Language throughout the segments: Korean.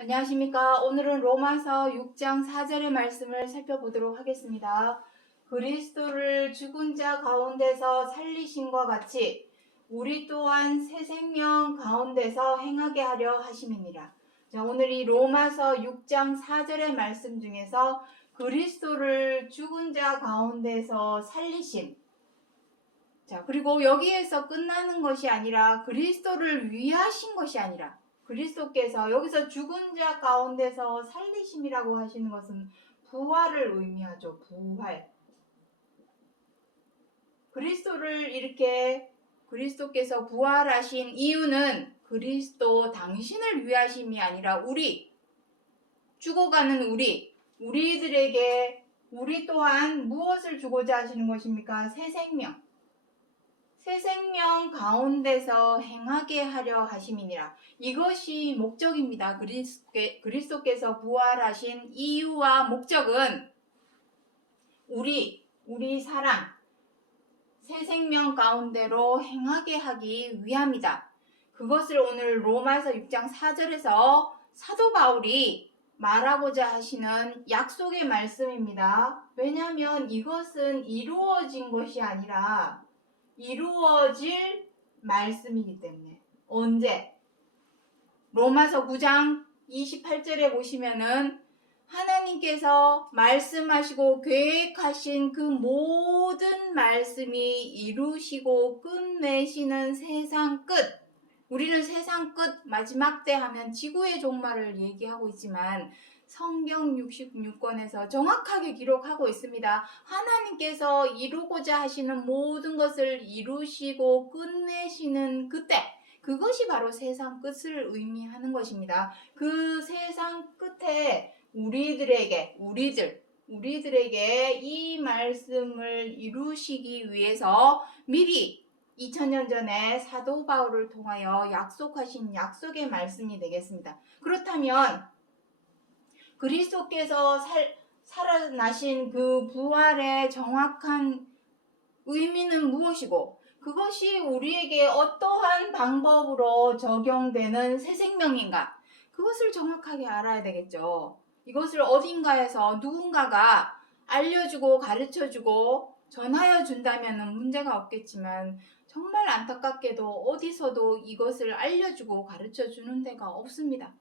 안녕하십니까. 오늘은 로마서 6장 4절의 말씀을 살펴보도록 하겠습니다. 그리스도를 죽은 자 가운데서 살리심과 같이 우리 또한 새 생명 가운데서 행하게 하려 하심이니라. 자, 오늘 이 로마서 6장 4절의 말씀 중에서 그리스도를 죽은 자 가운데서 살리심. 자, 그리고 여기에서 끝나는 것이 아니라 그리스도를 위하신 것이 아니라 그리스도께서 여기서 죽은 자 가운데서 살리심이라고 하시는 것은 부활을 의미하죠. 부활. 그리스도를 이렇게 그리스도께서 부활하신 이유는 그리스도 당신을 위하심이 아니라 죽어가는 우리들에게 우리 또한 무엇을 주고자 하시는 것입니까? 새 생명. 새 생명 가운데서 행하게 하려 하심이니라. 이것이 목적입니다. 그리스도께서 부활하신 이유와 목적은 우리 사랑, 새 생명 가운데로 행하게 하기 위함이다. 그것을 오늘 로마서 6장 4절에서 사도 바울이 말하고자 하시는 약속의 말씀입니다. 왜냐하면 이것은 이루어진 것이 아니라 이루어질 말씀이기 때문에. 언제? 로마서 9장 28절에 보시면은 하나님께서 말씀하시고 계획하신 그 모든 말씀이 이루시고 끝내시는 세상 끝. 우리는 세상 끝 마지막 때 하면 지구의 종말을 얘기하고 있지만 성경 66권에서 정확하게 기록하고 있습니다. 하나님께서 이루고자 하시는 모든 것을 이루시고 끝내시는 그때, 그것이 바로 세상 끝을 의미하는 것입니다. 그 세상 끝에 우리들에게 이 말씀을 이루시기 위해서 미리 2000년 전에 사도 바울을 통하여 약속하신 약속의 말씀이 되겠습니다. 그렇다면 그리스도께서 살아나신 그 부활의 정확한 의미는 무엇이고 그것이 우리에게 어떠한 방법으로 적용되는 새 생명인가? 그것을 정확하게 알아야 되겠죠. 이것을 어딘가에서 누군가가 알려주고 가르쳐주고 전하여 준다면 문제가 없겠지만 정말 안타깝게도 어디서도 이것을 알려주고 가르쳐주는 데가 없습니다.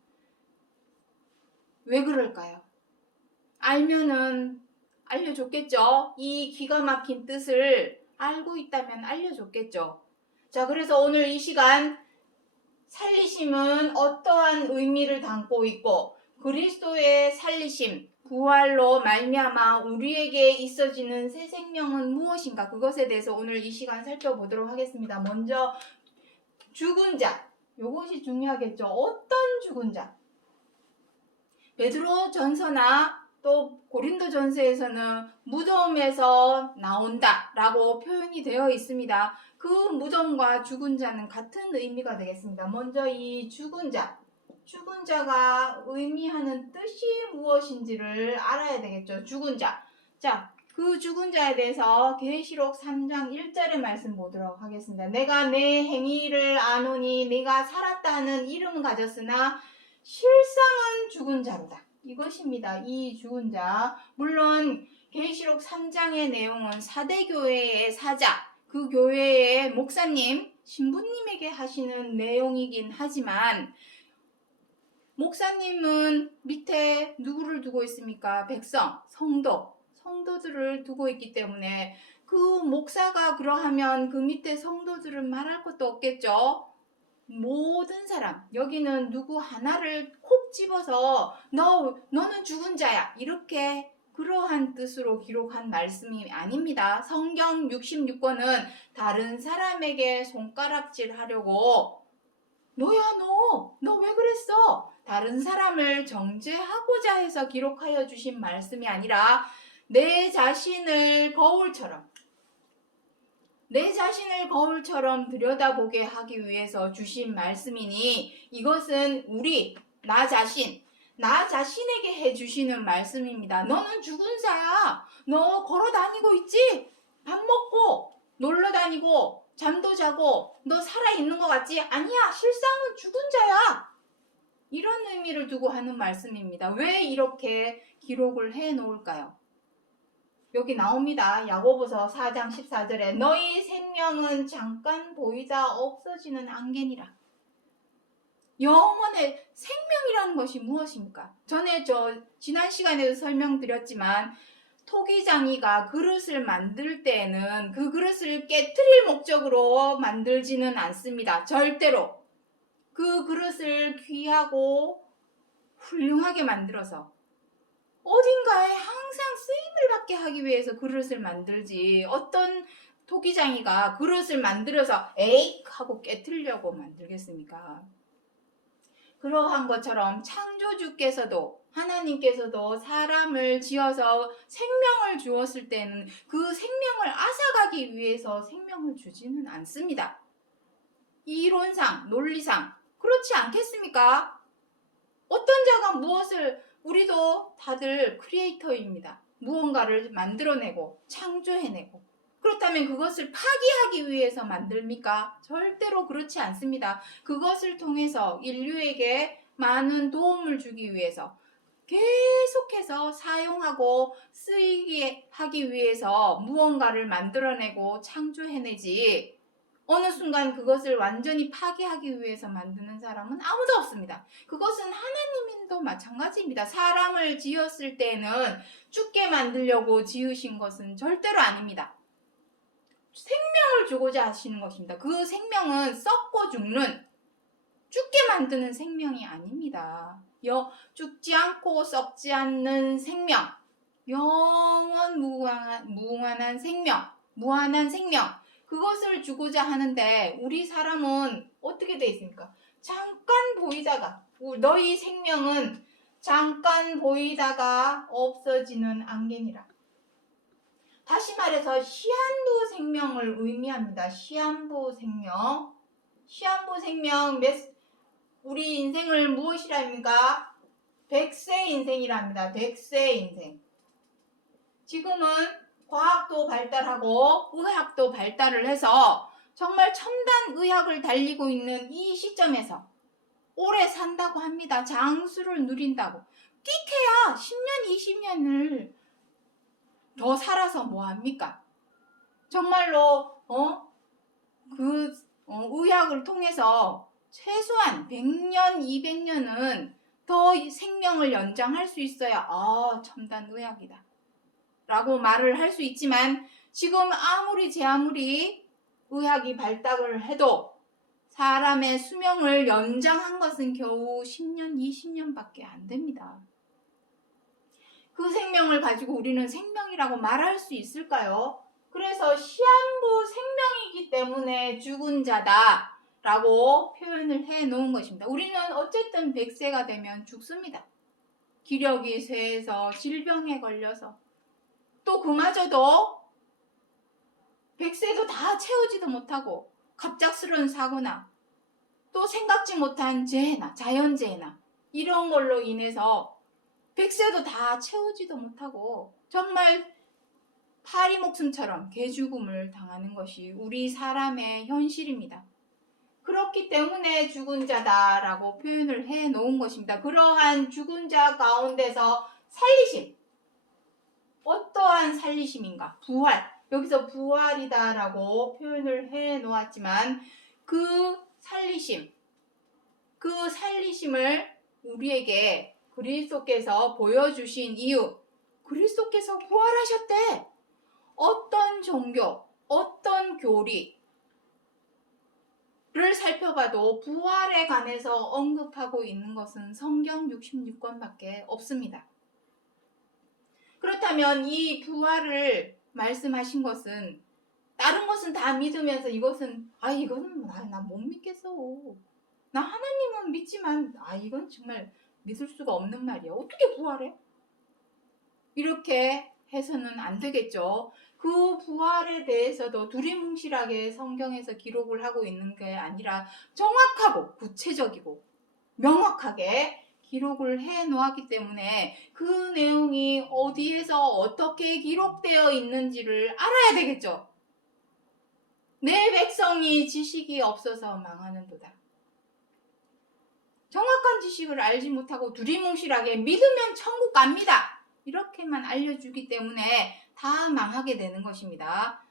왜 그럴까요? 알면은 알려줬겠죠. 이 기가 막힌 뜻을 알고 있다면 알려줬겠죠. 자, 그래서 오늘 이 시간 살리심은 어떠한 의미를 담고 있고 그리스도의 살리심, 부활로 말미암아 우리에게 있어지는 새 생명은 무엇인가? 그것에 대해서 오늘 이 시간 살펴보도록 하겠습니다. 먼저 죽은 자, 이것이 중요하겠죠. 어떤 죽은 자? 베드로 전서나 또 고린도 전서에서는 무덤에서 나온다 라고 표현이 되어 있습니다. 그 무덤과 죽은 자는 같은 의미가 되겠습니다. 먼저 이 죽은 자가 의미하는 뜻이 무엇인지를 알아야 되겠죠. 죽은 자. 자, 그 죽은 자에 대해서 계시록 3장 1절의 말씀 보도록 하겠습니다. 내가 내 행위를 아노니 네가 살았다는 이름 가졌으나 실상은 죽은 자로다. 이것입니다. 이 죽은 자. 물론 계시록 3장의 내용은 4대 교회의 사자, 그 교회의 목사님, 신부님에게 하시는 내용이긴 하지만 목사님은 밑에 누구를 두고 있습니까? 백성, 성도들을 두고 있기 때문에 그 목사가 그러하면 그 밑에 성도들은 말할 것도 없겠죠. 모든 사람, 여기는 누구 하나를 콕 집어서 너는 죽은 자야 이렇게 그러한 뜻으로 기록한 말씀이 아닙니다. 성경 66권은 다른 사람에게 손가락질 하려고 너야 너 왜 그랬어? 다른 사람을 정죄하고자 해서 기록하여 주신 말씀이 아니라 내 자신을 거울처럼 들여다보게 하기 위해서 주신 말씀이니 이것은 나 자신에게 해주시는 말씀입니다. 너는 죽은 자야. 너 걸어 다니고 있지? 밥 먹고 놀러 다니고 잠도 자고 너 살아있는 것 같지? 아니야. 실상은 죽은 자야. 이런 의미를 두고 하는 말씀입니다. 왜 이렇게 기록을 해 놓을까요? 여기 나옵니다. 야고보서 4장 14절에 너희 생명은 잠깐 보이다 없어지는 안개니라. 영혼의 생명이라는 것이 무엇입니까? 전에 지난 시간에도 설명드렸지만 토기장이가 그릇을 만들 때에는 그 그릇을 깨트릴 목적으로 만들지는 않습니다. 절대로. 그 그릇을 귀하고 훌륭하게 만들어서 어딘가에 항상 쓰임을 받게 하기 위해서 그릇을 만들지, 어떤 토기장이가 그릇을 만들어서 에익 하고 깨트리려고 만들겠습니까? 그러한 것처럼 창조주께서도, 하나님께서도 사람을 지어서 생명을 주었을 때는 그 생명을 앗아가기 위해서 생명을 주지는 않습니다. 이론상, 논리상 그렇지 않겠습니까? 어떤 자가 무엇을, 우리도 다들 크리에이터입니다. 무언가를 만들어내고 창조해내고, 그렇다면 그것을 파기하기 위해서 만듭니까? 절대로 그렇지 않습니다. 그것을 통해서 인류에게 많은 도움을 주기 위해서, 계속해서 사용하고 쓰이게 하기 위해서 무언가를 만들어내고 창조해내지, 어느 순간 그것을 완전히 파괴하기 위해서 만드는 사람은 아무도 없습니다. 그것은 하나님도 마찬가지입니다. 사람을 지었을 때는 죽게 만들려고 지으신 것은 절대로 아닙니다. 생명을 주고자 하시는 것입니다. 그 생명은 썩고 죽는, 죽게 만드는 생명이 아닙니다. 죽지 않고 썩지 않는 생명, 영원 무한한 생명, 무한한 생명, 그것을 주고자 하는데 우리 사람은 어떻게 돼 있습니까? 잠깐 보이다가, 너희 생명은 잠깐 보이다가 없어지는 안개니라. 다시 말해서 시한부 생명을 의미합니다. 시한부 생명. 시한부 생명, 우리 인생을 무엇이라 합니까? 100세 인생이랍니다. 100세 인생. 지금은 과학도 발달하고 의학도 발달을 해서 정말 첨단 의학을 달리고 있는 이 시점에서 오래 산다고 합니다. 장수를 누린다고. 끼케야 10년, 20년을 더 살아서 뭐합니까? 정말로 의학을 통해서 최소한 100년, 200년은 더 생명을 연장할 수 있어야 첨단 의학이다 라고 말을 할 수 있지만, 지금 제 아무리 의학이 발달을 해도 사람의 수명을 연장한 것은 겨우 10년, 20년밖에 안 됩니다. 그 생명을 가지고 우리는 생명이라고 말할 수 있을까요? 그래서 시한부 생명이기 때문에 죽은 자다 라고 표현을 해 놓은 것입니다. 우리는 어쨌든 100세가 되면 죽습니다. 기력이 쇠해서 질병에 걸려서, 또 그마저도 100세도 다 채우지도 못하고 갑작스러운 사고나 또 생각지 못한 재해나 자연재해나 이런 걸로 인해서 100세도 다 채우지도 못하고 정말 파리 목숨처럼 개죽음을 당하는 것이 우리 사람의 현실입니다. 그렇기 때문에 죽은 자다라고 표현을 해 놓은 것입니다. 그러한 죽은 자 가운데서 살리심. 어떠한 살리심인가? 부활. 여기서 부활이다라고 표현을 해 놓았지만 그 살리심을 우리에게 그리스도께서 보여주신 이유, 그리스도께서 부활하셨대. 어떤 종교, 어떤 교리를 살펴봐도 부활에 관해서 언급하고 있는 것은 성경 66권밖에 없습니다. 그렇다면 이 부활을 말씀하신 것은, 다른 것은 다 믿으면서 이거는 나 못 믿겠어. 나 하나님은 믿지만 이건 정말 믿을 수가 없는 말이야. 어떻게 부활해? 이렇게 해서는 안 되겠죠. 그 부활에 대해서도 두리뭉실하게 성경에서 기록을 하고 있는 게 아니라 정확하고 구체적이고 명확하게 기록을 해 놓았기 때문에 그 내용이 어디에서 어떻게 기록되어 있는지를 알아야 되겠죠. 내 백성이 지식이 없어서 망하는도다. 정확한 지식을 알지 못하고 두리뭉실하게 믿으면 천국 갑니다. 이렇게만 알려주기 때문에 다 망하게 되는 것입니다.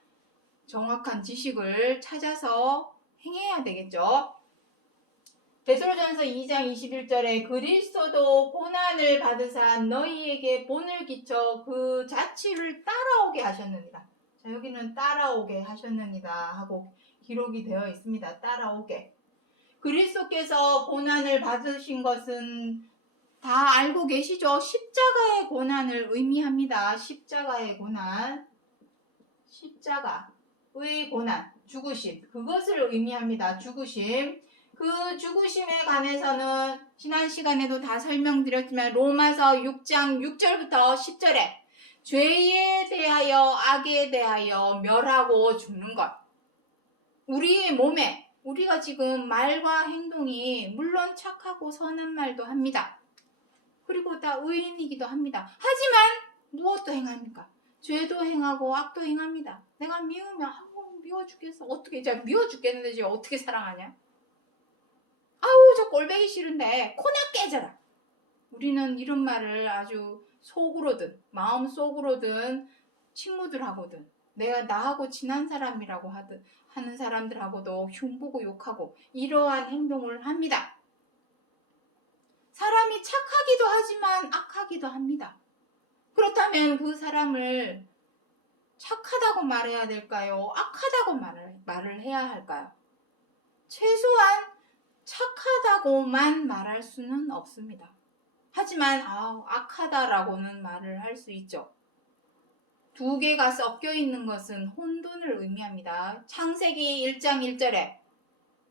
정확한 지식을 찾아서 행해야 되겠죠. 베드로전서 2장 21절에 그리스도도 고난을 받으사 너희에게 본을 끼쳐 그 자취를 따라오게 하셨느니라. 자, 여기는 따라오게 하셨느니라 하고 기록이 되어 있습니다. 따라오게. 그리스도께서 고난을 받으신 것은 다 알고 계시죠? 십자가의 고난을 의미합니다. 십자가의 고난. 십자가의 고난. 죽으심. 그것을 의미합니다. 죽으심. 그 죽으심에 관해서는 지난 시간에도 다 설명드렸지만 로마서 6장 6절부터 10절에 죄에 대하여 악에 대하여 멸하고 죽는 것. 우리의 몸에 우리가 지금 말과 행동이 물론 착하고 선한 말도 합니다. 그리고 다 의인이기도 합니다. 하지만 무엇도 행합니까? 죄도 행하고 악도 행합니다. 내가 미우면 미워 죽겠어. 어떻게 이제 미워 죽겠는데 이제 어떻게 사랑하냐? 아우 저 꼴배기 싫은데 코나 깨져라. 우리는 이런 말을 아주 속으로든 마음속으로든 친구들하고든 내가 나하고 친한 사람이라고 하는 사람들하고도 흉보고 욕하고 이러한 행동을 합니다. 사람이 착하기도 하지만 악하기도 합니다. 그렇다면 그 사람을 착하다고 말해야 될까요? 악하다고 말을 해야 할까요? 최소한 착하다고만 말할 수는 없습니다. 하지만 악하다라고는 말을 할 수 있죠. 두 개가 섞여 있는 것은 혼돈을 의미합니다. 창세기 1장 1절에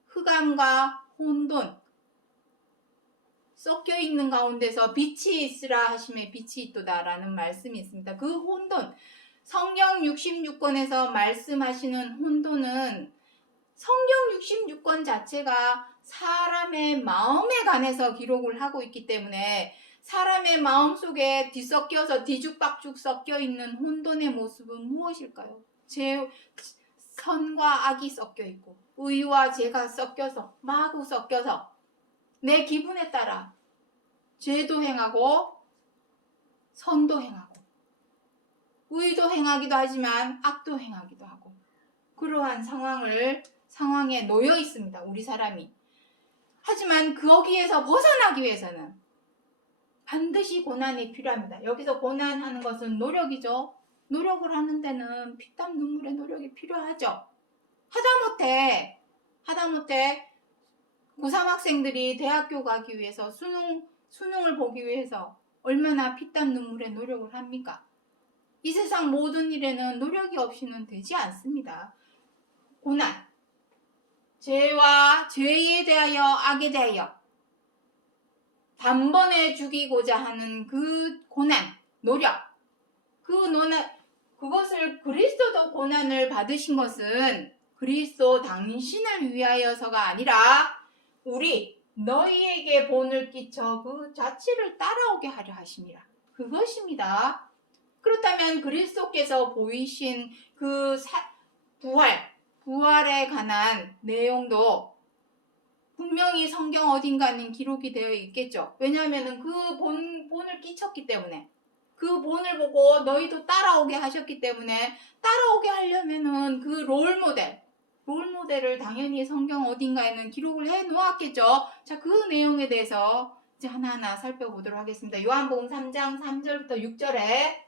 흑암과 혼돈 섞여 있는 가운데서 빛이 있으라 하심에 빛이 있도다라는 말씀이 있습니다. 그 혼돈, 성경 66권에서 말씀하시는 혼돈은 성경 66권 자체가 사람의 마음에 관해서 기록을 하고 있기 때문에 사람의 마음 속에 뒤섞여서 뒤죽박죽 섞여 있는 혼돈의 모습은 무엇일까요? 선과 악이 섞여 있고 의와 죄가 섞여서 마구 섞여서 내 기분에 따라 죄도 행하고 선도 행하고 의도 행하기도 하지만 악도 행하기도 하고 그러한 상황에 놓여 있습니다. 우리 사람이. 하지만 거기에서 벗어나기 위해서는 반드시 고난이 필요합니다. 여기서 고난하는 것은 노력이죠. 노력을 하는 데는 피땀 눈물의 노력이 필요하죠. 하다못해 고3 학생들이 대학교 가기 위해서 수능을 보기 위해서 얼마나 피땀 눈물의 노력을 합니까? 이 세상 모든 일에는 노력이 없이는 되지 않습니다. 고난, 죄에 대하여 악에 대하여 단번에 죽이고자 하는 그 고난, 노력, 그것을 그리스도도 고난을 받으신 것은 그리스도 당신을 위하여서가 아니라 너희에게 본을 끼쳐 그 자취를 따라오게 하려 하심이라. 그것입니다. 그렇다면 그리스도께서 보이신 그 부활에 관한 내용도 분명히 성경 어딘가는 기록이 되어 있겠죠. 왜냐하면 그 본을 끼쳤기 때문에 그 본을 보고 너희도 따라오게 하셨기 때문에 따라오게 하려면은 그 롤모델을 당연히 성경 어딘가에는 기록을 해 놓았겠죠. 자, 그 내용에 대해서 이제 하나하나 살펴보도록 하겠습니다. 요한복음 3장 3절부터 6절에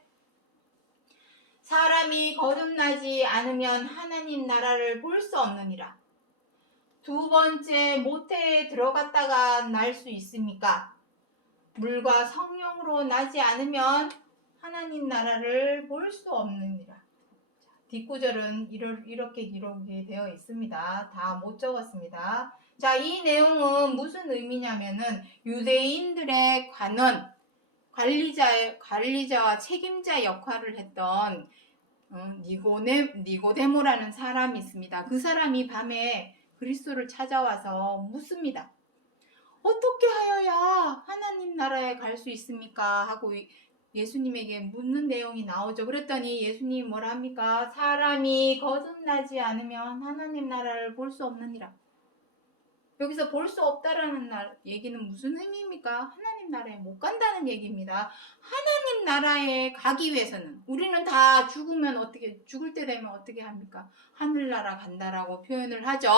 사람이 거듭나지 않으면 하나님 나라를 볼 수 없느니라. 두 번째 모태에 들어갔다가 날 수 있습니까? 물과 성령으로 나지 않으면 하나님 나라를 볼 수 없느니라. 뒷구절은 이렇게 기록이 되어 있습니다. 다 못 적었습니다. 자, 이 내용은 무슨 의미냐면은 유대인들의 관리자와 책임자 역할을 했던 니고데모라는 사람이 있습니다. 그 사람이 밤에 그리스도를 찾아와서 묻습니다. 어떻게 하여야 하나님 나라에 갈 수 있습니까? 하고 예수님에게 묻는 내용이 나오죠. 그랬더니 예수님이 뭐라 합니까? 사람이 거듭나지 않으면 하나님 나라를 볼 수 없느니라. 여기서 볼 수 없다라는 얘기는 무슨 의미입니까? 하나님 나라에 못 간다는 얘기입니다. 하나님 나라에 가기 위해서는 우리는 다 죽을 때 되면 어떻게 합니까? 하늘나라 간다라고 표현을 하죠.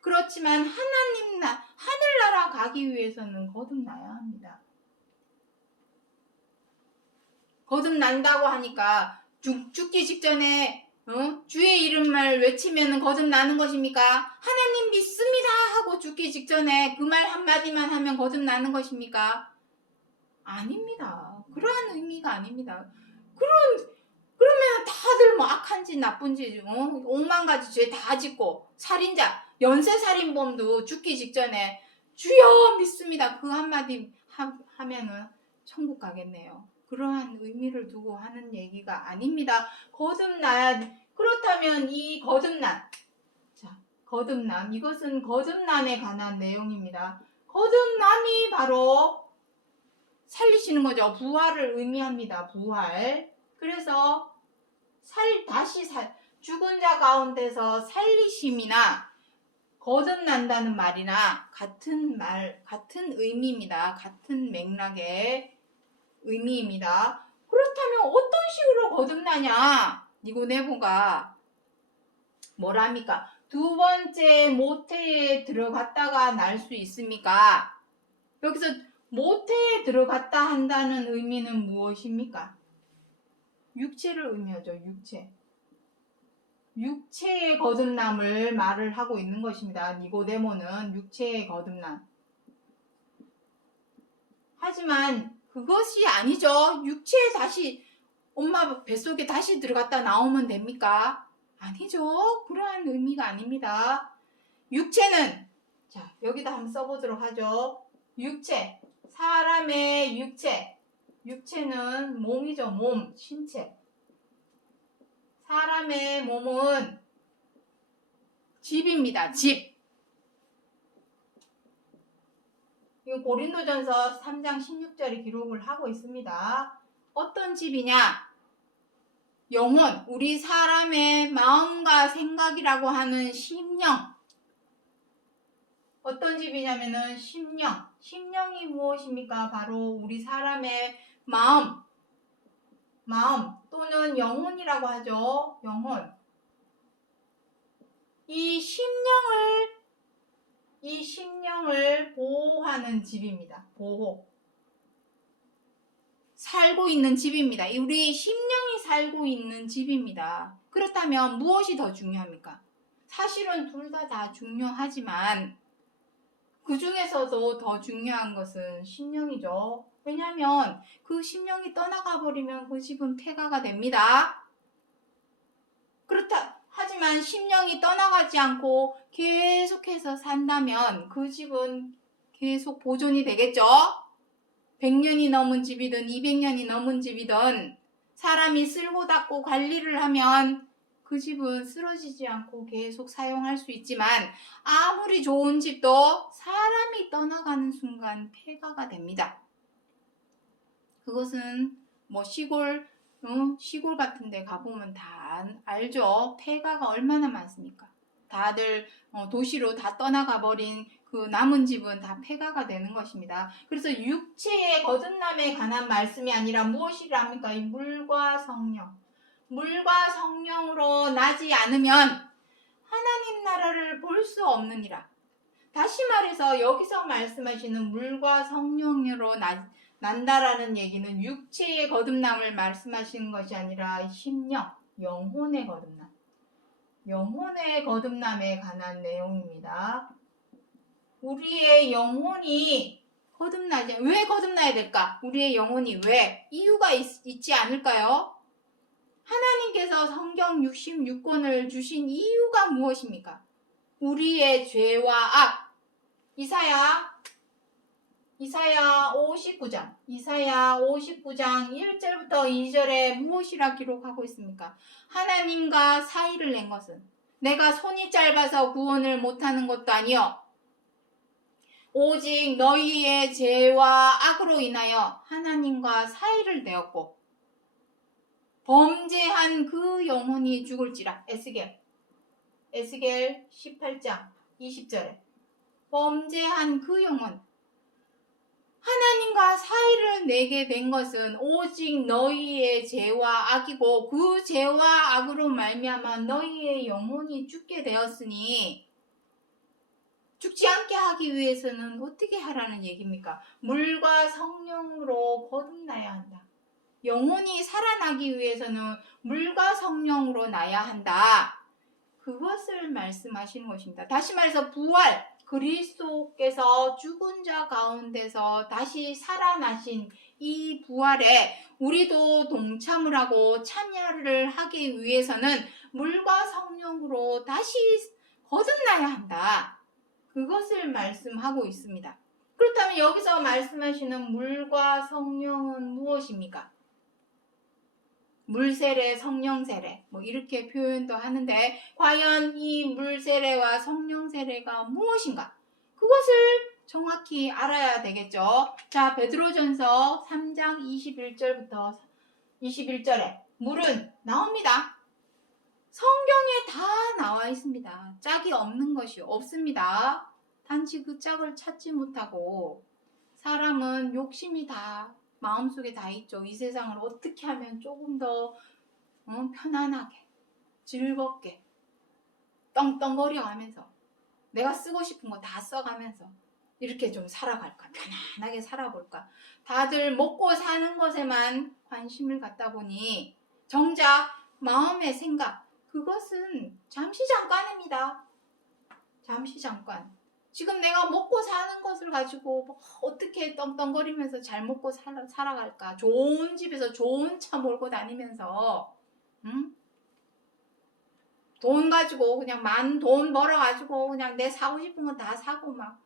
그렇지만 하늘나라 가기 위해서는 거듭나야 합니다. 거듭난다고 하니까 죽기 직전에 주의 이름을 외치면 거듭나는 것입니까? 하나님 믿습니다 하고 죽기 직전에 그 말 한마디만 하면 거듭나는 것입니까? 아닙니다. 그러한 의미가 아닙니다. 그러면 다들 뭐 악한 짓 나쁜 짓 5만 가지 죄 다 짓고 살인자 연쇄살인범도 죽기 직전에 주여 믿습니다 그 한마디 하면은 천국 가겠네요. 그러한 의미를 두고 하는 얘기가 아닙니다. 그렇다면 이 거듭남 이것은 거듭남에 관한 내용입니다. 거듭남이 바로 살리시는 거죠. 부활을 의미합니다. 부활. 그래서 죽은 자 가운데서 살리심이나 거듭난다는 말이나 같은 의미입니다. 같은 맥락의 의미입니다. 그렇다면 어떤 식으로 거듭나냐? 니고데모가 뭐랍니까? 두 번째 모태에 들어갔다가 날 수 있습니까? 여기서 모태에 들어갔다 한다는 의미는 무엇입니까? 육체를 의미하죠. 육체의 거듭남을 말을 하고 있는 것입니다. 니고데모는 육체의 거듭남. 하지만 그것이 아니죠. 육체에 다시 엄마 뱃속에 다시 들어갔다 나오면 됩니까? 아니죠. 그러한 의미가 아닙니다. 육체는 여기다 한번 써보도록 하죠. 사람의 육체는 몸이죠. 신체. 사람의 몸은 집입니다. 집. 이거 고린도전서 3장 16절에 기록을 하고 있습니다. 어떤 집이냐? 영혼, 우리 사람의 마음과 생각이라고 하는 심령. 어떤 집이냐면은 심령. 심령이 무엇입니까? 바로 우리 사람의 마음 또는 영혼이라고 하죠. 영혼. 이 심령을 보호하는 집입니다. 보호. 살고 있는 집입니다. 우리 심령이 살고 있는 집입니다. 그렇다면 무엇이 더 중요합니까? 사실은 둘 다 중요하지만 그 중에서도 더 중요한 것은 심령이죠. 왜냐하면 그 심령이 떠나가 버리면 그 집은 폐가가 됩니다. 하지만 심령이 떠나가지 않고 계속해서 산다면 그 집은 계속 보존이 되겠죠. 100년이 넘은 집이든 200년이 넘은 집이든 사람이 쓸고 닦고 관리를 하면 그 집은 쓰러지지 않고 계속 사용할 수 있지만 아무리 좋은 집도 사람이 떠나가는 순간 폐가가 됩니다. 그것은 뭐 시골 같은 데 가보면 다 알죠. 폐가가 얼마나 많습니까? 다들 도시로 다 떠나가 버린 그 남은 집은 다 폐가가 되는 것입니다. 그래서 육체의 거듭남에 관한 말씀이 아니라 무엇이랍니까? 이 물과 성령으로 나지 않으면 하나님 나라를 볼 수 없느니라. 다시 말해서 여기서 말씀하시는 물과 성령으로 난다라는 얘기는 육체의 거듭남을 말씀하시는 것이 아니라 심령, 영혼의 거듭남에 관한 내용입니다. 우리의 영혼이 왜 거듭나야 될까? 우리의 영혼이 왜? 이유가 있지 않을까요? 하나님께서 성경 66권을 주신 이유가 무엇입니까? 우리의 죄와 악. 이사야 59장 1절부터 2절에 무엇이라 기록하고 있습니까? 하나님과 사이를 낸 것은 내가 손이 짧아서 구원을 못하는 것도 아니요 오직 너희의 죄와 악으로 인하여 하나님과 사이를 내었고 범죄한 그 영혼이 죽을지라. 에스겔 18장 20절에 범죄한 그 영혼, 하나님과 사이를 내게 된 것은 오직 너희의 죄와 악이고 그 죄와 악으로 말미암아 너희의 영혼이 죽게 되었으니 죽지 않게 하기 위해서는 어떻게 하라는 얘기입니까? 물과 성령으로 거듭나야 한다. 영혼이 살아나기 위해서는 물과 성령으로 나야 한다. 그것을 말씀하시는 것입니다. 다시 말해서 부활, 그리스도께서 죽은 자 가운데서 다시 살아나신 이 부활에 우리도 동참을 하고 참여를 하기 위해서는 물과 성령으로 다시 거듭나야 한다. 그것을 말씀하고 있습니다. 그렇다면 여기서 말씀하시는 물과 성령은 무엇입니까? 물세례, 성령세례 뭐 이렇게 표현도 하는데 과연 이 물세례와 성령세례가 무엇인가? 그것을 정확히 알아야 되겠죠. 자, 베드로전서 3장 21절부터 21절에 물은 나옵니다. 성경에 다 나와 있습니다. 짝이 없는 것이 없습니다. 단지 그 짝을 찾지 못하고 사람은 욕심이 다 마음속에 다 있죠. 이 세상을 어떻게 하면 조금 더 편안하게, 즐겁게, 떵떵거려 하면서 내가 쓰고 싶은 거 다 써가면서 이렇게 좀 살아갈까, 편안하게 살아볼까. 다들 먹고 사는 것에만 관심을 갖다 보니 정작 마음의 생각, 그것은 잠시 잠깐입니다. 잠시 잠깐. 지금 내가 먹고 사는 것을 가지고 뭐 어떻게 떵떵거리면서 잘 먹고 살아갈까? 좋은 집에서 좋은 차 몰고 다니면서 돈 가지고 그냥 돈 벌어가지고 그냥 내 사고 싶은 거 다 사고 막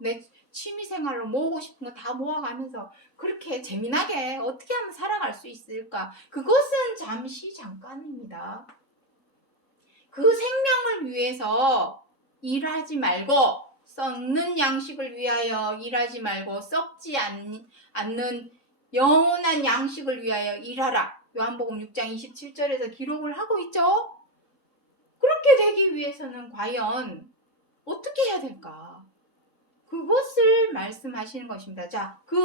내 취미생활로 모으고 싶은 거 다 모아가면서 그렇게 재미나게 어떻게 하면 살아갈 수 있을까? 그것은 잠시 잠깐입니다. 그 생명을 위해서 일하지 말고 썩는 양식을 위하여 일하지 말고 썩지 않는 영원한 양식을 위하여 일하라. 요한복음 6장 27절에서 기록을 하고 있죠. 그렇게 되기 위해서는 과연 어떻게 해야 될까? 그것을 말씀하시는 것입니다. 자, 그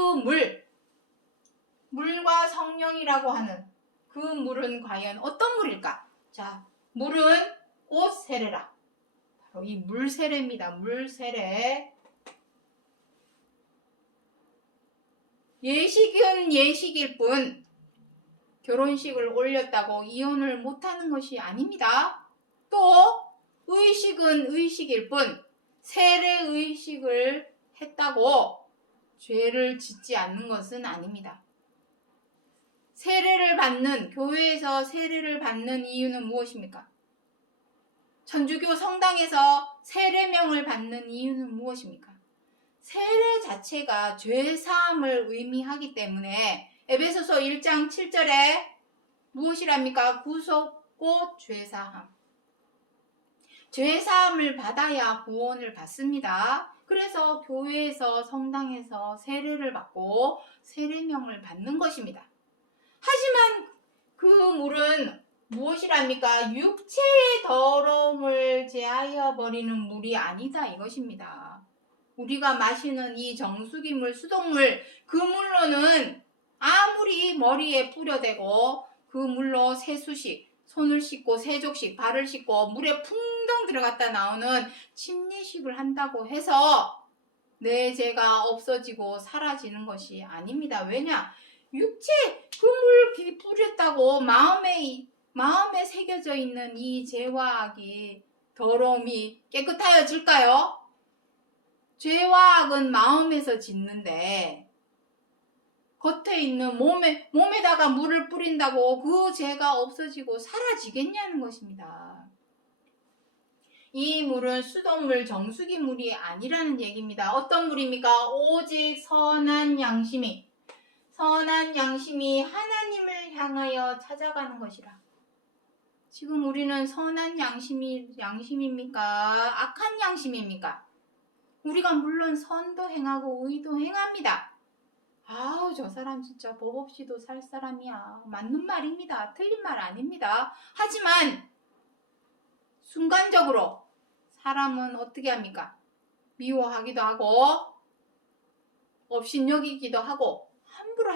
물과 성령이라고 하는 그 물은 과연 어떤 물일까? 자, 물은 곧 세례라. 바로 이 물세례입니다. 물세례. 예식은 예식일 뿐 결혼식을 올렸다고 이혼을 못하는 것이 아닙니다. 또 의식은 의식일 뿐 세례의식을 했다고 죄를 짓지 않는 것은 아닙니다. 교회에서 세례를 받는 이유는 무엇입니까? 천주교 성당에서 세례명을 받는 이유는 무엇입니까? 세례 자체가 죄사함을 의미하기 때문에 에베소서 1장 7절에 무엇이랍니까? 구속 곧 죄사함. 죄사함을 받아야 구원을 받습니다. 그래서 교회에서 성당에서 세례를 받고 세례명을 받는 것입니다. 하지만 그 물은 무엇이랍니까? 육체의 더러움을 제하여 버리는 물이 아니다 이것입니다. 우리가 마시는 이 정수기물, 수돗물, 그 물로는 아무리 머리에 뿌려대고 그 물로 세수식, 손을 씻고 세족식, 발을 씻고 물에 풍덩 들어갔다 나오는 침례식을 한다고 해서 내 죄가 없어지고 사라지는 것이 아닙니다. 왜냐? 육체 그 물 뿌렸다고 마음에 새겨져 있는 이 죄와 악이 더러움이 깨끗하여질까요? 죄와 악은 마음에서 짓는데 겉에 있는 몸에다가 물을 뿌린다고 그 죄가 없어지고 사라지겠냐는 것입니다. 이 물은 수돗물, 정수기 물이 아니라는 얘기입니다. 어떤 물입니까? 오직 선한 양심이 하나님을 향하여 찾아가는 것이라. 지금 우리는 선한 양심입니까? 악한 양심입니까? 우리가 물론 선도 행하고 의도 행합니다. 아우, 저 사람 진짜 법 없이도 살 사람이야. 맞는 말입니다. 틀린 말 아닙니다. 하지만 순간적으로 사람은 어떻게 합니까? 미워하기도 하고 업신여기기도 하고 함부로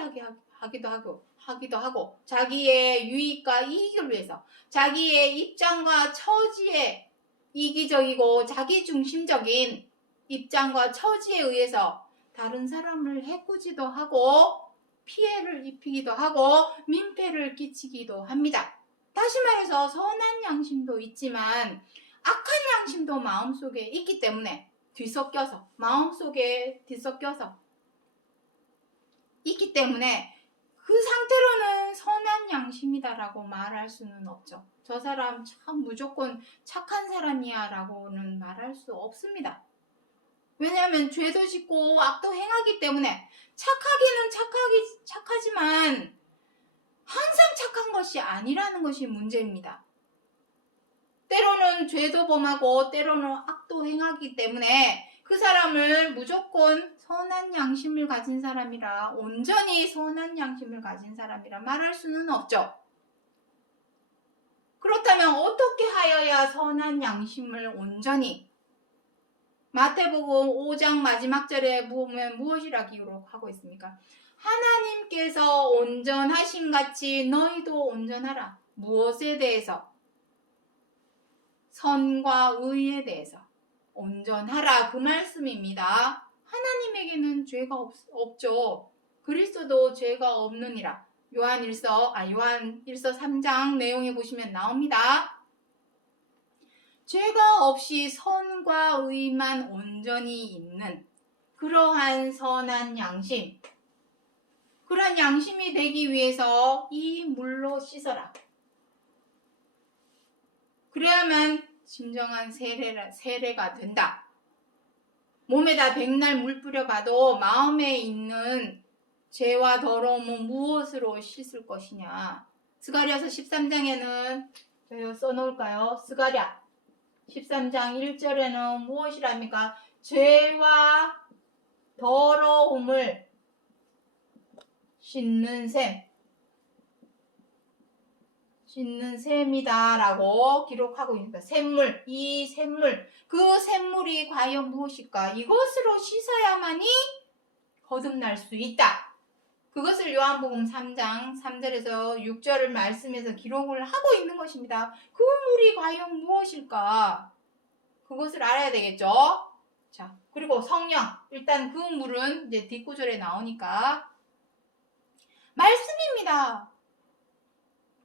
하기도 하고 자기의 유익과 이익을 위해서 자기의 입장과 처지에 이기적이고 자기중심적인 입장과 처지에 의해서 다른 사람을 해코지도 하고 피해를 입히기도 하고 민폐를 끼치기도 합니다. 다시 말해서 선한 양심도 있지만 악한 양심도 마음속에 있기 때문에 마음속에 뒤섞여서 있기 때문에 그 상태로는 선한 양심이다라고 말할 수는 없죠. 저 사람 참 무조건 착한 사람이야 라고는 말할 수 없습니다. 왜냐하면 죄도 짓고 악도 행하기 때문에 착하지만 항상 착한 것이 아니라는 것이 문제입니다. 때로는 죄도 범하고 때로는 악도 행하기 때문에 그 사람을 무조건 선한 양심을 가진 사람이라 온전히 선한 양심을 가진 사람이라 말할 수는 없죠. 그렇다면 어떻게 하여야 선한 양심을 온전히 마태복음 5장 마지막 절에 보면 무엇이라 기록하고 있습니까? 하나님께서 온전하심 같이 너희도 온전하라. 무엇에 대해서? 선과 의에 대해서 온전하라 그 말씀입니다. 하나님에게는 죄가 없죠. 그리스도도 죄가 없느니라. 요한일서 3장 내용에 보시면 나옵니다. 죄가 없이 선과 의만 온전히 있는 그러한 선한 양심, 그러한 양심이 되기 위해서 이 물로 씻어라. 그래야만 진정한 세례가 된다. 몸에다 백날 물 뿌려봐도 마음에 있는 죄와 더러움은 무엇으로 씻을 것이냐. 스가랴서 13장에는 저희 써놓을까요? 스가랴 13장 1절에는 무엇이랍니까? 죄와 더러움을 씻는 셈이다 라고 기록하고 있습니다. 샘물, 이 샘물, 그 샘물이 과연 무엇일까? 이것으로 씻어야만이 거듭날 수 있다. 그것을 요한복음 3장 3절에서 6절을 말씀에서 기록을 하고 있는 것입니다. 그 물이 과연 무엇일까? 그것을 알아야 되겠죠? 자, 그리고 성령. 일단 그 물은 이제 뒷구절에 나오니까 말씀입니다.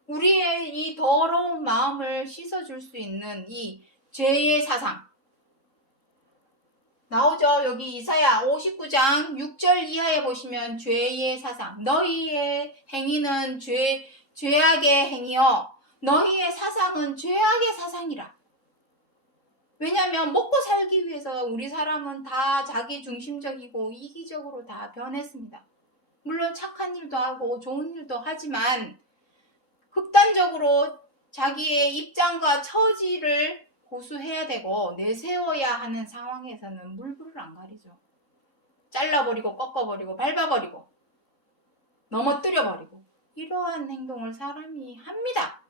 우리의 이 더러운 마음을 씻어줄 수 있는 이 죄의 사상. 나오죠? 여기 이사야 59장 6절 이하에 보시면 죄의 사상. 너희의 행위는 죄악의 행위요. 너희의 사상은 죄악의 사상이라. 왜냐하면 먹고 살기 위해서 우리 사람은 다 자기 중심적이고 이기적으로 다 변했습니다. 물론 착한 일도 하고 좋은 일도 하지만 극단적으로 자기의 입장과 처지를 고수해야 되고 내세워야 하는 상황에서는 물불을 안 가리죠. 잘라버리고 꺾어버리고 밟아버리고 넘어뜨려버리고 이러한 행동을 사람이 합니다.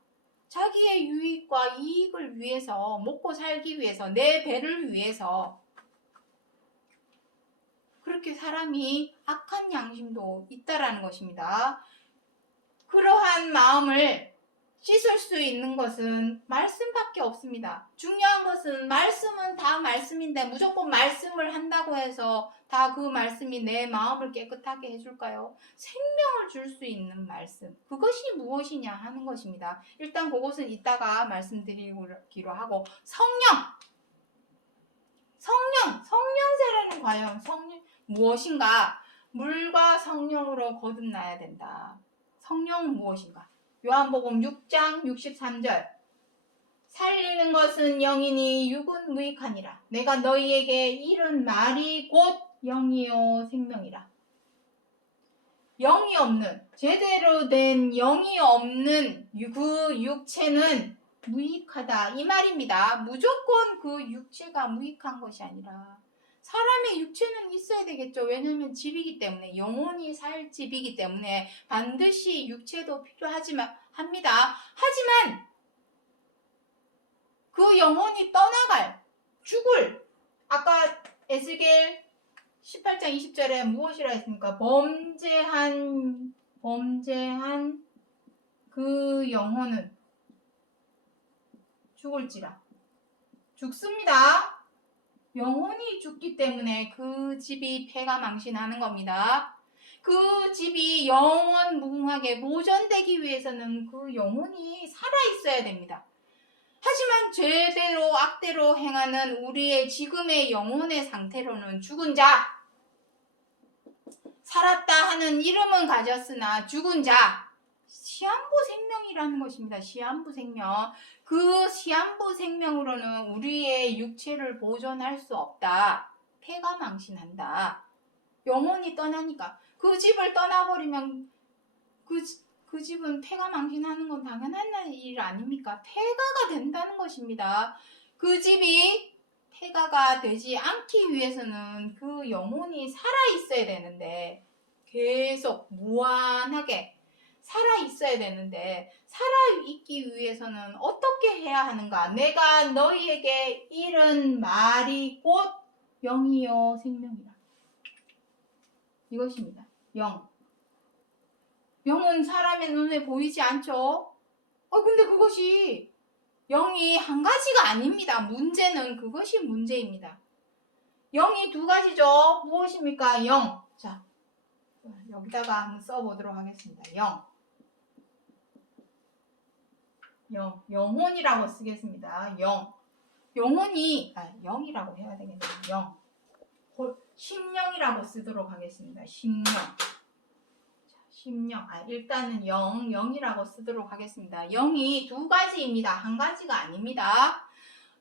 자기의 유익과 이익을 위해서 먹고 살기 위해서 내 배를 위해서 그렇게 사람이 악한 양심도 있다라는 것입니다. 그러한 마음을 씻을 수 있는 것은 말씀밖에 없습니다. 중요한 것은 말씀은 다 말씀인데 무조건 말씀을 한다고 해서 다 그 말씀이 내 마음을 깨끗하게 해줄까요? 생명을 줄 수 있는 말씀. 그것이 무엇이냐 하는 것입니다. 일단 그것은 이따가 말씀드리기로 하고 성령세례는 과연 무엇인가? 물과 성령으로 거듭나야 된다. 성령은 무엇인가? 요한복음 6장 63절 살리는 것은 영이니 육은 무익하니라. 내가 너희에게 이른 말이 곧 영이요 생명이라. 영이 없는 제대로 된 영이 없는 그 육체는 무익하다 이 말입니다. 무조건 그 육체가 무익한 것이 아니라 사람의 육체는 있어야 되겠죠. 왜냐하면 집이기 때문에 영혼이 살 집이기 때문에 반드시 육체도 필요하지만 합니다. 하지만 그 영혼이 죽을 아까 에스겔 18장 20절에 무엇이라 했습니까? 범죄한 그 영혼은 죽을지라. 죽습니다. 영혼이 죽기 때문에 그 집이 폐가 망신하는 겁니다. 그 집이 영원 무궁하게 보존되기 위해서는 그 영혼이 살아있어야 됩니다. 하지만 죄대로 악대로 행하는 우리의 지금의 영혼의 상태로는 죽은 자, 살았다 하는 이름은 가졌으나 죽은 자, 시한부 생명이라는 것입니다. 시한부 생명. 그 시한부 생명으로는 우리의 육체를 보존할 수 없다. 폐가 망신한다. 영혼이 떠나니까. 그 집을 떠나버리면 그 집은 폐가 망신하는 건 당연한 일 아닙니까? 폐가가 된다는 것입니다. 그 집이 폐가가 되지 않기 위해서는 그 영혼이 살아있어야 되는데, 계속 무한하게 살아있어야 되는데, 살아있기 위해서는 어떻게 해야 하는가? 내가 너희에게 이른 말이 곧 영이요 생명이라. 이것입니다. 영. 영은 사람의 눈에 보이지 않죠? 근데 그것이 영이 한 가지가 아닙니다. 문제는 그것이 문제입니다. 영이 두 가지죠. 무엇입니까? 영. 자, 여기다가 한번 써보도록 하겠습니다. 영혼이라고 쓰겠습니다. 영혼이, 영이라고 해야 되겠네요. 심령이라고 쓰도록 하겠습니다. 심령. 일단은 영이라고 쓰도록 하겠습니다. 영이 두 가지입니다. 한 가지가 아닙니다.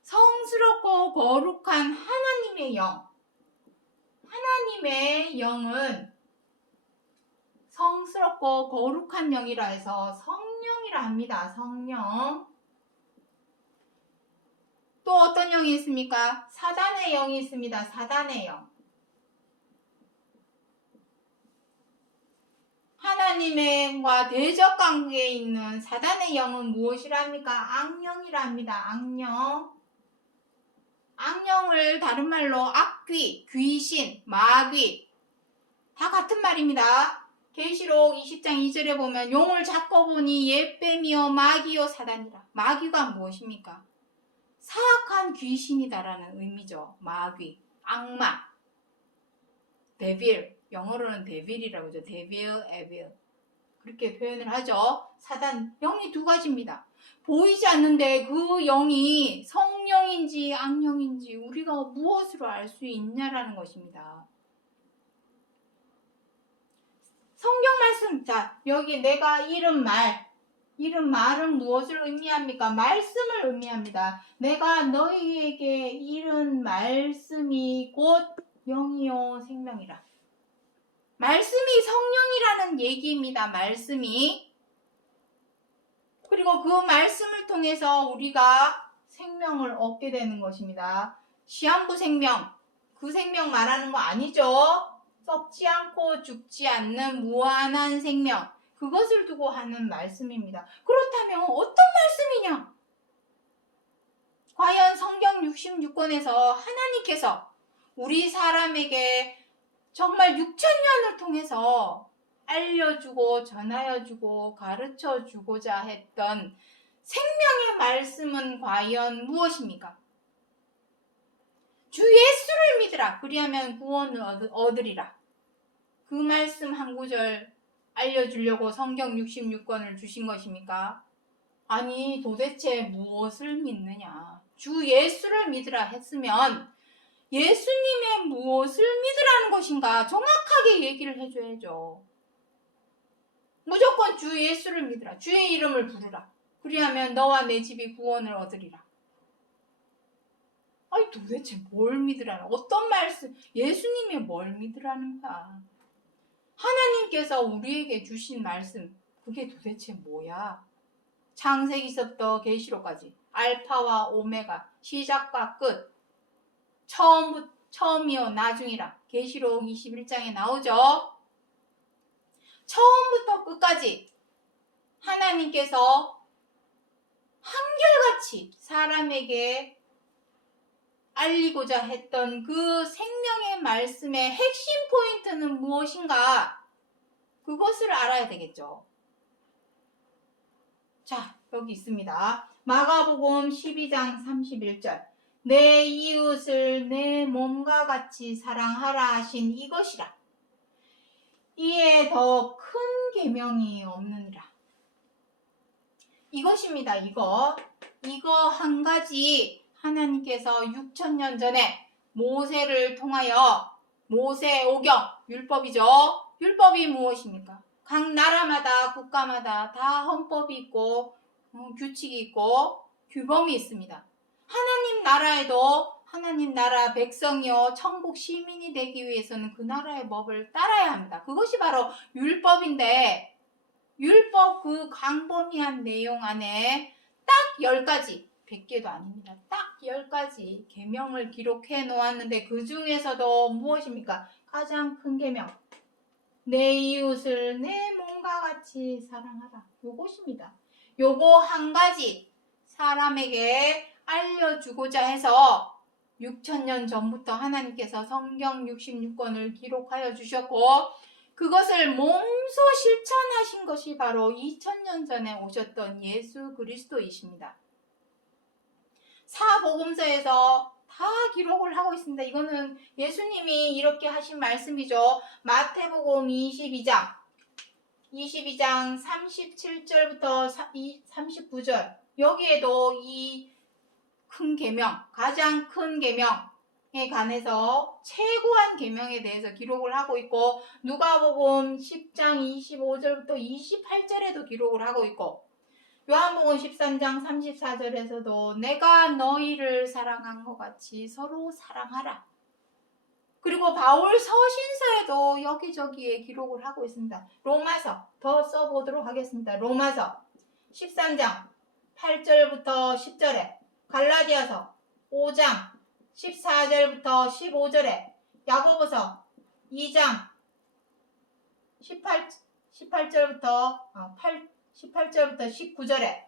성스럽고 거룩한 하나님의 영. 하나님의 영은 성스럽고 거룩한 영이라 해서 성령이라 합니다. 성령. 또 어떤 영이 있습니까? 사단의 영이 있습니다. 사단의 영. 하나님과 대적 관계에 있는 사단의 영은 무엇이라 합니까? 악령이라 합니다. 악령을 다른 말로 악귀, 귀신, 마귀 다 같은 말입니다. 계시록 20장 2절에 보면 용을 잡고 보니 옛뱀이요 마귀요 사단이라. 마귀가 무엇입니까? 사악한 귀신이다라는 의미죠. 마귀, 악마, 데빌, 영어로는 데빌이라고 하죠. 데빌, 에빌. 그렇게 표현을 하죠. 사단, 영이 두 가지입니다. 보이지 않는데 그 영이 성령인지 악령인지 우리가 무엇으로 알 수 있냐라는 것입니다. 성경 말씀, 자, 여기 내가 이른 말은 무엇을 의미합니까? 말씀을 의미합니다. 내가 너희에게 이른 말씀이 곧 영이요 생명이라. 말씀이 성령이라는 얘기입니다. 말씀이. 그리고 그 말씀을 통해서 우리가 생명을 얻게 되는 것입니다. 시한부 생명, 그 생명 말하는 거 아니죠? 썩지 않고 죽지 않는 무한한 생명, 그것을 두고 하는 말씀입니다. 그렇다면 어떤 말씀이냐? 과연 성경 66권에서 하나님께서 우리 사람에게 정말 6,000년을 통해서 알려주고 전하여주고 가르쳐주고자 했던 생명의 말씀은 과연 무엇입니까? 주 예수를 믿으라. 그리하면 구원을 얻으리라. 그 말씀 한 구절 알려주려고 성경 66권을 주신 것입니까? 아니, 도대체 무엇을 믿느냐? 주 예수를 믿으라 했으면 예수님의 무엇을 믿으라는 것인가 정확하게 얘기를 해줘야죠. 무조건 주 예수를 믿으라. 주의 이름을 부르라. 그리하면 너와 내 집이 구원을 얻으리라. 아니, 도대체 뭘 믿으라는, 어떤 말씀, 예수님의 뭘 믿으라는가? 하나님께서 우리에게 주신 말씀, 그게 도대체 뭐야? 창세기서부터 계시록까지 알파와 오메가, 시작과 끝, 처음이요 나중이라 계시록 21장에 나오죠. 처음부터 끝까지 하나님께서 한결같이 사람에게 알리고자 했던 그 생명의 말씀의 핵심 포인트는 무엇인가? 그것을 알아야 되겠죠. 자, 여기 있습니다. 마가복음 12장 31절. 내 이웃을 내 몸과 같이 사랑하라 하신 이것이라. 이에 더 큰 계명이 없느니라. 이것입니다. 이거 한 가지 하나님께서 6,000년 전에 모세를 통하여 모세 오경, 율법이죠. 율법이 무엇입니까? 각 나라마다 국가마다 다 헌법이 있고 규칙이 있고 규범이 있습니다. 하나님 나라에도 하나님 나라 백성이요 천국 시민이 되기 위해서는 그 나라의 법을 따라야 합니다. 그것이 바로 율법인데 율법 그 광범위한 내용 안에 딱 10가지 100개도 아닙니다. 딱 10가지 계명을 기록해 놓았는데 그 중에서도 무엇입니까? 가장 큰 계명, 내 이웃을 내 몸과 같이 사랑하라. 요것입니다. 요거 한 가지 사람에게 알려주고자 해서 6,000년 전부터 하나님께서 성경 66권을 기록하여 주셨고 그것을 몸소 실천하신 것이 바로 2000년 전에 오셨던 예수 그리스도이십니다. 사복음서에서 다 기록을 하고 있습니다. 이거는 예수님이 이렇게 하신 말씀이죠. 마태복음 22장 37절부터 39절 여기에도 이 큰 계명, 가장 큰 계명에 관해서 최고한 계명에 대해서 기록을 하고 있고 누가복음 10장 25절부터 28절에도 기록을 하고 있고 요한복음 13장 34절에서도 내가 너희를 사랑한 것 같이 서로 사랑하라. 그리고 바울 서신서에도 여기저기에 기록을 하고 있습니다. 로마서 더 써보도록 하겠습니다. 로마서 13장 8절부터 10절에 갈라디아서 5장 14절부터 15절에 야고보서 2장 18절부터 19절에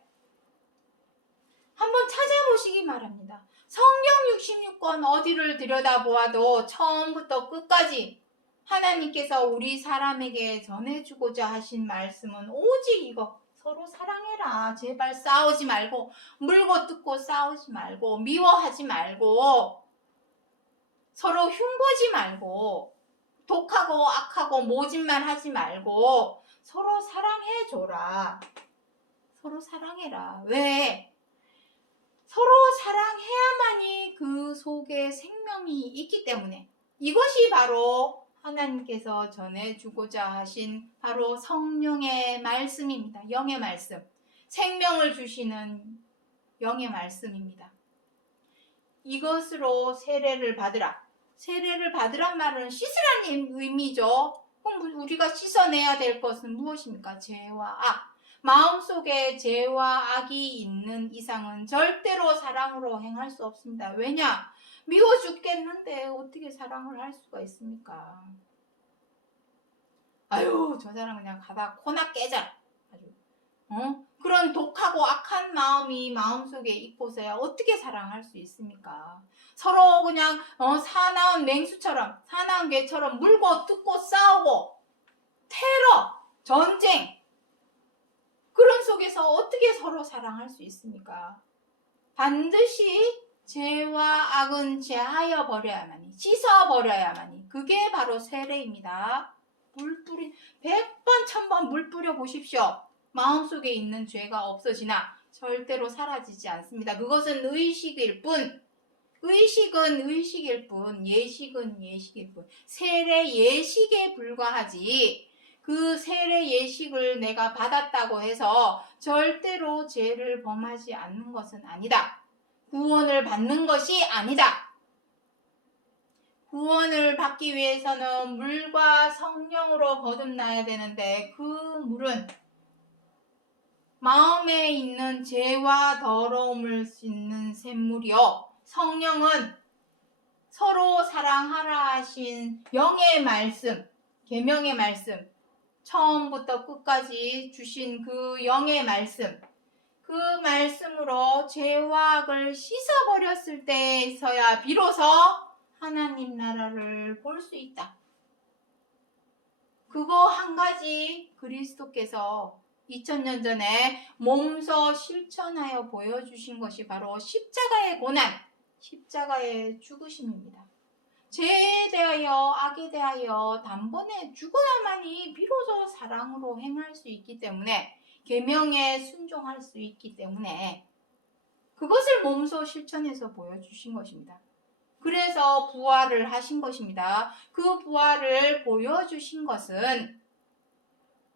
한번 찾아보시기 바랍니다. 성경 66권 어디를 들여다보아도 처음부터 끝까지 하나님께서 우리 사람에게 전해주고자 하신 말씀은 오직 이거 서로 사랑해라. 제발 싸우지 말고 물고 뜯고 싸우지 말고 미워하지 말고 서로 흉보지 말고 독하고 악하고 모진 말 하지 말고 서로 사랑해줘라. 서로 사랑해라. 왜? 서로 사랑해야만이 그 속에 생명이 있기 때문에 이것이 바로 하나님께서 전해주고자 하신 바로 성령의 말씀입니다. 영의 말씀. 생명을 주시는 영의 말씀입니다. 이것으로 세례를 받으라. 세례를 받으란 말은 씻으라는 의미죠. 그럼 우리가 씻어내야 될 것은 무엇입니까? 죄와 악. 마음속에 죄와 악이 있는 이상은 절대로 사랑으로 행할 수 없습니다. 왜냐? 미워 죽겠는데 어떻게 사랑을 할 수가 있습니까? 아유, 저 사람 그냥 가다 코나 깨자. 아주, 그런 독하고 악한 마음이 마음속에 있고서야 어떻게 사랑할 수 있습니까? 서로 그냥 사나운 맹수처럼 사나운 개처럼 물고 뜯고 싸우고 테러, 전쟁 그런 속에서 어떻게 서로 사랑할 수 있습니까? 반드시 죄와 악은 제하여 버려야만이, 씻어 버려야만이. 그게 바로 세례입니다. 물 뿌린 100번 1000번 물 뿌려 보십시오. 마음속에 있는 죄가 없어지나 절대로 사라지지 않습니다. 그것은 의식일 뿐. 의식은 의식일 뿐. 예식은 예식일 뿐. 세례 예식에 불과하지. 그 세례 예식을 내가 받았다고 해서 절대로 죄를 범하지 않는 것은 아니다. 구원을 받는 것이 아니다. 구원을 받기 위해서는 물과 성령으로 거듭나야 되는데 그 물은 마음에 있는 죄와 더러움을 씻는 샘물이요. 성령은 서로 사랑하라 하신 영의 말씀, 계명의 말씀, 처음부터 끝까지 주신 그 영의 말씀, 그 말씀으로 죄와 악을 씻어버렸을 때에서야 비로소 하나님 나라를 볼 수 있다. 그거 한 가지 그리스도께서 2000년 전에 몸소 실천하여 보여주신 것이 바로 십자가의 고난, 십자가의 죽으심입니다. 죄에 대하여 악에 대하여 단번에 죽어야만이 비로소 사랑으로 행할 수 있기 때문에, 계명에 순종할 수 있기 때문에 그것을 몸소 실천해서 보여주신 것입니다. 그래서 부활을 하신 것입니다. 그 부활을 보여주신 것은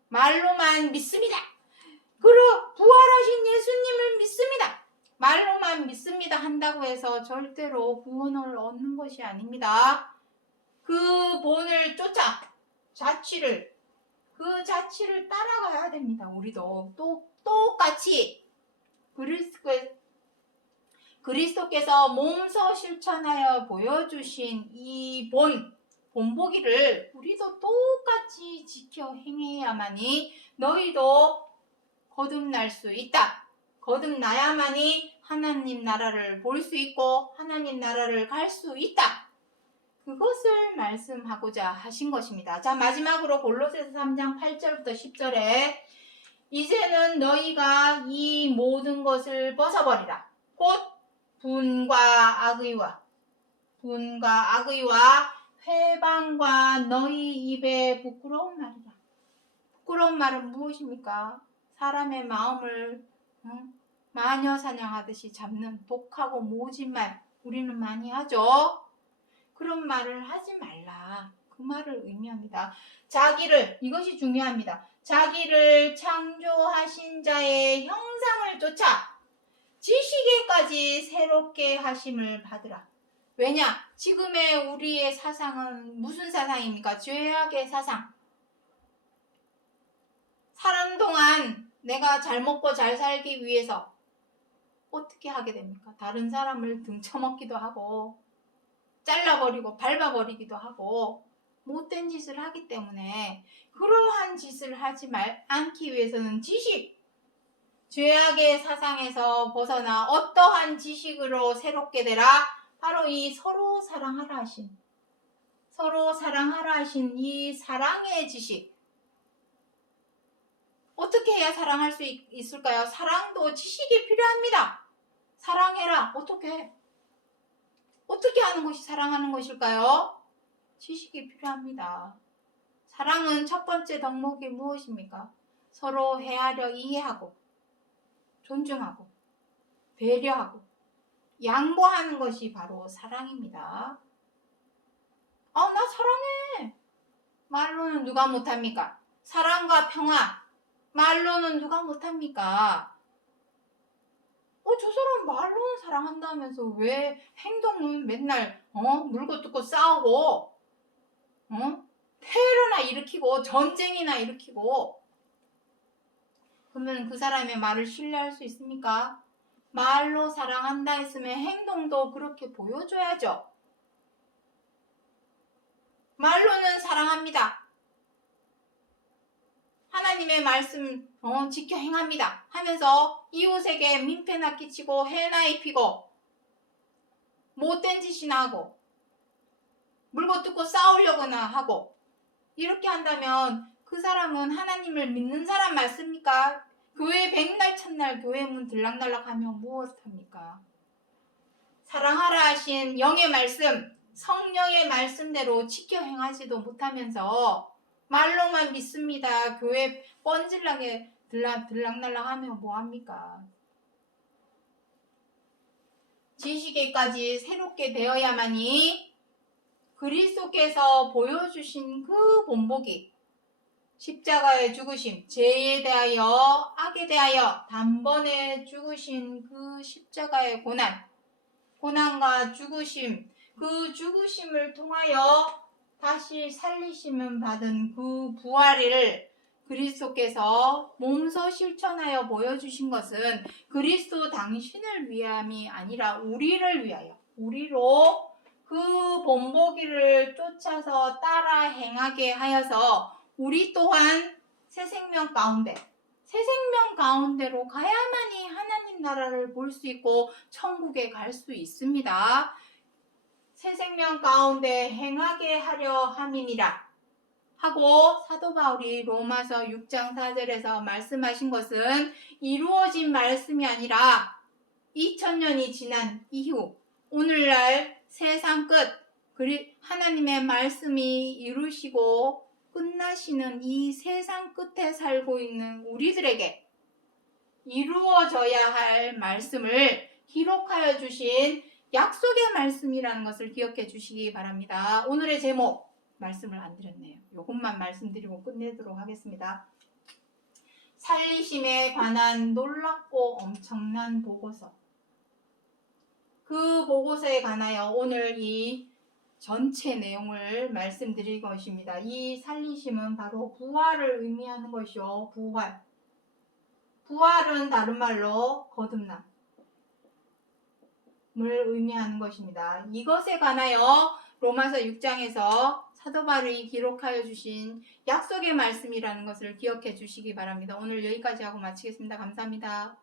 말로만 믿습니다. 그리고 부활하신 예수님을 믿습니다. 말로만 믿습니다 한다고 해서 절대로 구원을 얻는 것이 아닙니다. 그 본을 쫓아 그 자취를 따라가야 됩니다. 우리도 똑같이 그리스도께서 몸소 실천하여 보여주신 이 본보기를 우리도 똑같이 지켜 행해야만이 너희도 거듭날 수 있다. 거듭나야만이 하나님 나라를 볼 수 있고 하나님 나라를 갈 수 있다. 그것을 말씀하고자 하신 것입니다. 자, 마지막으로 골로새서 3장 8절부터 10절에 이제는 너희가 이 모든 것을 벗어버리라. 곧 분과 악의와 회방과 너희 입에 부끄러운 말이다. 부끄러운 말은 무엇입니까? 사람의 마음을 마녀 사냥하듯이 잡는 독하고 모진 말, 우리는 많이 하죠. 그런 말을 하지 말라. 그 말을 의미합니다. 이것이 중요합니다. 자기를 창조하신 자의 형상을 쫓아 지식에까지 새롭게 하심을 받으라. 왜냐? 지금의 우리의 사상은 무슨 사상입니까? 죄악의 사상. 사는 동안 내가 잘 먹고 잘 살기 위해서 어떻게 하게 됩니까? 다른 사람을 등쳐먹기도 하고 잘라버리고 밟아버리기도 하고 못된 짓을 하기 때문에, 그러한 짓을 하지 않기 위해서는 죄악의 사상에서 벗어나 어떠한 지식으로 새롭게 되라. 바로 이 서로 사랑하라 하신 이 사랑의 지식. 어떻게 해야 사랑할 수 있을까요? 사랑도 지식이 필요합니다. 사랑해라. 어떻게 하는 것이 사랑하는 것일까요? 지식이 필요합니다. 사랑은 첫 번째 덕목이 무엇입니까? 서로 헤아려 이해하고 존중하고 배려하고 양보하는 것이 바로 사랑입니다. 나 사랑해. 말로는 누가 못합니까? 사랑과 평화, 말로는 누가 못합니까? 저 사람 말로는 사랑한다면서 왜 행동은 맨날 물고 뜯고 싸우고 테러나 일으키고 전쟁이나 일으키고, 그러면 그 사람의 말을 신뢰할 수 있습니까? 말로 사랑한다 했으면 행동도 그렇게 보여줘야죠. 말로는 사랑합니다. 하나님의 말씀 지켜 행합니다 하면서 이웃에게 민폐나 끼치고 해나 입히고 못된 짓이나 하고 물고 뜯고 싸우려거나 하고, 이렇게 한다면 그 사람은 하나님을 믿는 사람 맞습니까? 교회 백날 첫날 교회 문 들락날락하며 무엇합니까? 사랑하라 하신 영의 말씀, 성령의 말씀대로 지켜 행하지도 못하면서 말로만 믿습니다. 교회 뻔질나게 들락날락하면 뭐합니까? 지식에까지 새롭게 되어야만이 그리스도께서 보여주신 그 본보기, 십자가의 죽으심, 죄에 대하여 악에 대하여 단번에 죽으신 그 십자가의 고난과 죽으심, 그 죽으심을 통하여 다시 살리심을 받은 그 부활을 그리스도께서 몸소 실천하여 보여주신 것은 그리스도 당신을 위함이 아니라 우리를 위하여, 우리로 그 본보기를 쫓아서 따라 행하게 하여서 우리 또한 새 생명 가운데, 새 생명 가운데로 가야만이 하나님 나라를 볼 수 있고 천국에 갈 수 있습니다. 새 생명 가운데 행하게 하려 함이니라 하고 사도 바울이 로마서 6장 4절에서 말씀하신 것은 이루어진 말씀이 아니라 2000년이 지난 이후 오늘날 세상 끝 하나님의 말씀이 이루시고 끝나시는 이 세상 끝에 살고 있는 우리들에게 이루어져야 할 말씀을 기록하여 주신 약속의 말씀이라는 것을 기억해 주시기 바랍니다. 오늘의 제목 말씀을 안 드렸네요. 이것만 말씀드리고 끝내도록 하겠습니다. 살리심에 관한 놀랍고 엄청난 보고서. 그 보고서에 관하여 오늘 이 전체 내용을 말씀드릴 것입니다. 이 살리심은 바로 부활을 의미하는 것이요. 부활. 부활은 다른 말로 거듭남을 의미하는 것입니다. 이것에 관하여 로마서 6장에서 사도 바울이 기록하여 주신 약속의 말씀이라는 것을 기억해 주시기 바랍니다. 오늘 여기까지 하고 마치겠습니다. 감사합니다.